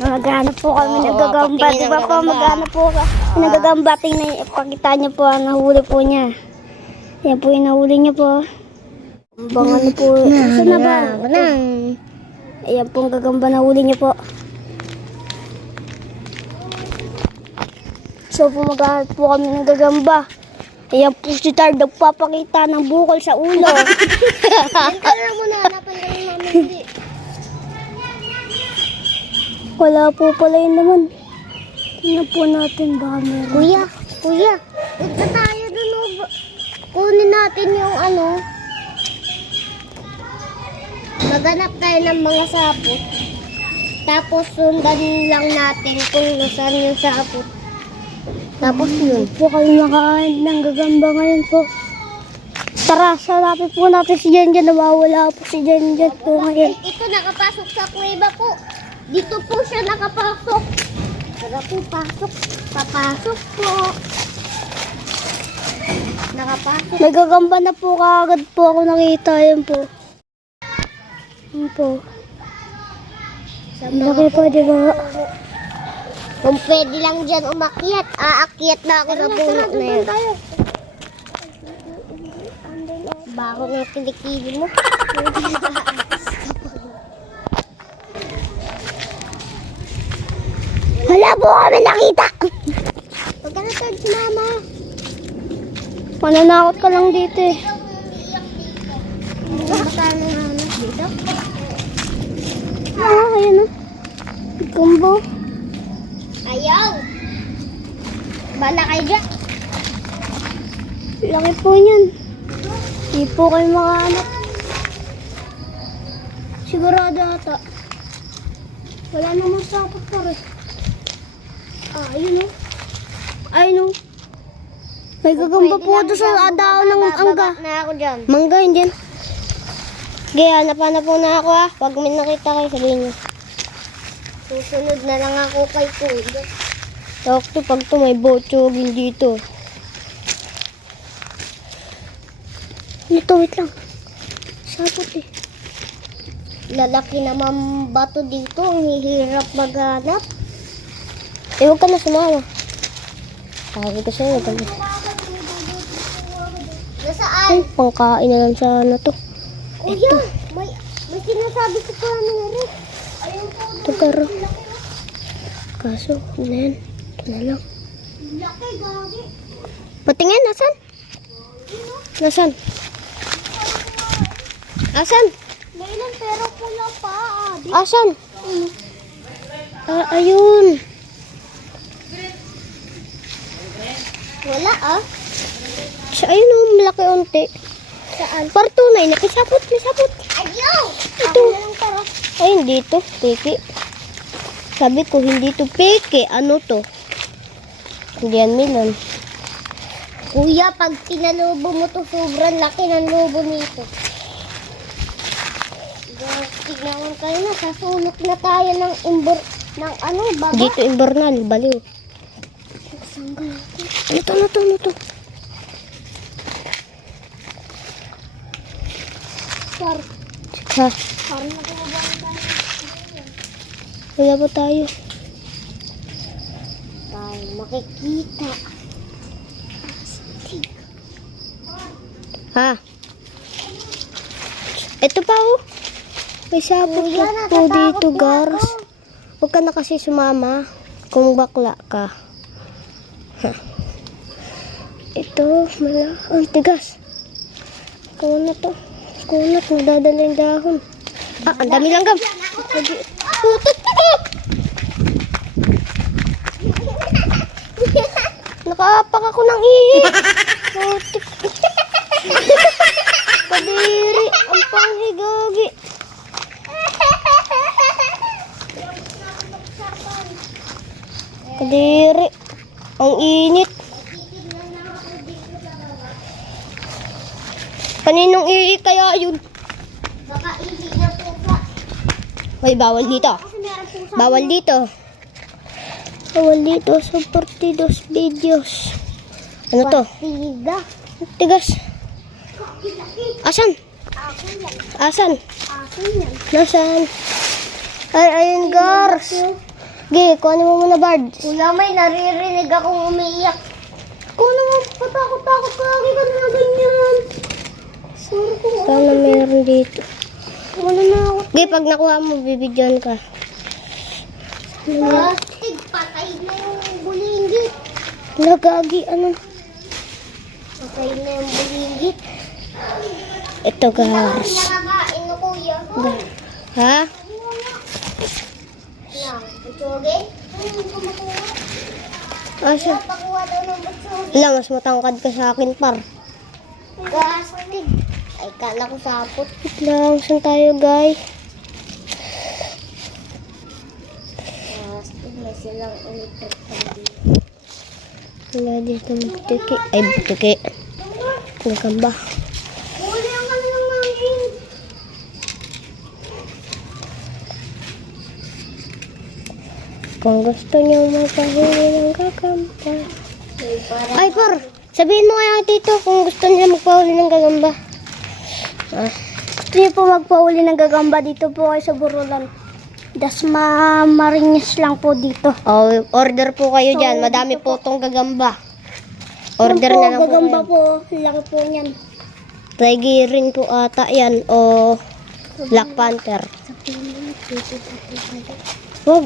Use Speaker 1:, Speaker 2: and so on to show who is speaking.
Speaker 1: Maghanap po kami,
Speaker 2: Oo,
Speaker 1: nagagamba. Di ba po, maghanap po ka. Nagagamba, tingnan, ipakita niyo po, ang nahuli po niya. Yan po yung nahuli niya po. Bang ano po, saan na ba? Ayan po ang gagamba na huli niyo po. So po maghanap po kami ng gagamba. Ayan po si Tard nagpapakita ng bukol sa ulo.
Speaker 2: Yan ka na muna, hanapan ka mamili.
Speaker 1: Wala po pala yun naman. Tingnan po natin baka meron.
Speaker 2: Kuya, kuya, punta tayo dun. oh. Ba- Kunin natin yung ano. Maghanap tayo ng mga sapot. Tapos sundan lang natin kung nasaan yung sapot. Tapos yun.
Speaker 1: po kayo nakain ng gagamba ngayon po. Tara, sarapin po natin si Jen Jen. Nawawala po si Jen Jen po ngayon.
Speaker 2: Ito nakapasok sa kuweba po. Dito po siya nakapasok. Tara po, pasok. Papasok po. Nakapasok.
Speaker 1: May gagamba na po kaagad po ako nakita. Yan po. Yan po. Ang Laki po, di ba?
Speaker 2: Kung pwede lang dyan umakyat, aakyat na ako sa puno na yun. Bako ng kilikili mo.
Speaker 1: po kami nakita.
Speaker 2: Huwag ka na tawag si mama.
Speaker 1: Mananakot ka lang dito eh.
Speaker 2: Hindi na ano dito.
Speaker 1: Ah, ayun o. Gumbo.
Speaker 2: Ayaw! Bala kayo dyan.
Speaker 1: Laki po niyan. Hindi po kayo makahanap. Sigurado ata. Wala naman sakot pa rin. Ayun o. Ayun o. May gagamba po doon sa daon ng angga.
Speaker 2: na ako dyan.
Speaker 1: Mangga, hindi.
Speaker 2: Gaya, hanap po na ako ah. Pag may nakita kayo, sabihin niyo. Susunod na lang ako kay Kuya.
Speaker 1: Talk to pag to may botsogin dito. Ito, wait lang. Sapot eh.
Speaker 2: Lalaki naman bato dito. Ang hihirap maghanap.
Speaker 1: Eh, huwag ka na sumama. Sabi ko sa'yo, huwag ka na. Ay, pangkain na lang sa ano to.
Speaker 2: Kuya, may, may sinasabi. Ayun po.
Speaker 1: Ito karo. Kaso, ano na yan? Ito na lang. Patingin, nasan? Nasan? Asan?
Speaker 2: May ilang pero pula pa. ah.
Speaker 1: Asan? Ah, ayun.
Speaker 2: Wala ah.
Speaker 1: Sa ayun oh, malaki unti.
Speaker 2: Saan?
Speaker 1: Partunay, nakisapot, may sapot.
Speaker 2: Ayaw!
Speaker 1: Ito.
Speaker 2: Ako na lang tara.
Speaker 1: Ay, hindi to, peke. Sabi ko, hindi to peke. Ano to? Hindi yan milon.
Speaker 2: Kuya, pag pinalubo mo to, sobrang laki ng lobo nito. Tignan kayo na, sasulok na tayo ng imbor, ng ano, baba.
Speaker 1: Dito invernal, baliw. Ano to, ano to, ano to?
Speaker 2: Par,
Speaker 1: Ha,
Speaker 2: parang tayo.
Speaker 1: wala pa tayo.
Speaker 2: Tayo makikita.
Speaker 1: Ha? Ito pa oh. May
Speaker 2: Kuya,
Speaker 1: na po dito, Gars. Huwag ka na kasi sumama kung bakla ka. Ha. Ito, mala. Ang tigas. Kunat to. Kunat, nadadala yung dahon. Ah, ang dami lang gam. Po! Nakaapak ako ng ihi. Putik. Kadiri, ang panghigagi. Kadiri, ang init. Kaninong ihi kaya yun?
Speaker 2: Baka hindi na po pa.
Speaker 1: Hoy, bawal dito. Bawal dito. Bawal dito sa partidos videos. Ano to?
Speaker 2: Tiga.
Speaker 1: Tigas. Asan? Asan? Nasaan? Ay, ayun, Gars. Gi, kuhanin mo muna, Bards.
Speaker 2: Wala may naririnig akong umiiyak.
Speaker 1: Kuha mo, patakot-takot ka lagi ka na ganyan. Sana meron dito. Wala na ako. Gi, pag nakuha mo, bibidyon ka.
Speaker 2: Plastic, patay na yung bulinggit.
Speaker 1: Nagagi, ano?
Speaker 2: Patay na yung bulinggit.
Speaker 1: Ito, Gars.
Speaker 2: Nakakain na kuya.
Speaker 1: Ha?
Speaker 2: Lang, butsoge?
Speaker 1: Asa?
Speaker 2: Pakuha daw ng butsoge.
Speaker 1: Wala, mas matangkad ka sa akin, par.
Speaker 2: Plastic. Ay, kala ko sapot.
Speaker 1: Wait lang, saan tayo, guys?
Speaker 2: May silang electric.
Speaker 1: Wala dito butiki. Ay, butiki. Nagkamba. Kung gusto niyo magpahuli ng gagamba. Ay, par! Sabihin mo kaya dito kung gusto niya magpahuli ng gagamba. Ah. Gusto niyo po magpahuli ng gagamba dito po kayo sa Burulan. Dasma Marinas lang po dito. Oh, order po kayo dyan. Madami po tong gagamba. Order na lang po
Speaker 2: gagamba po. Laki po niyan.
Speaker 1: Tiger rin po ata yan o Black Panther. Wag.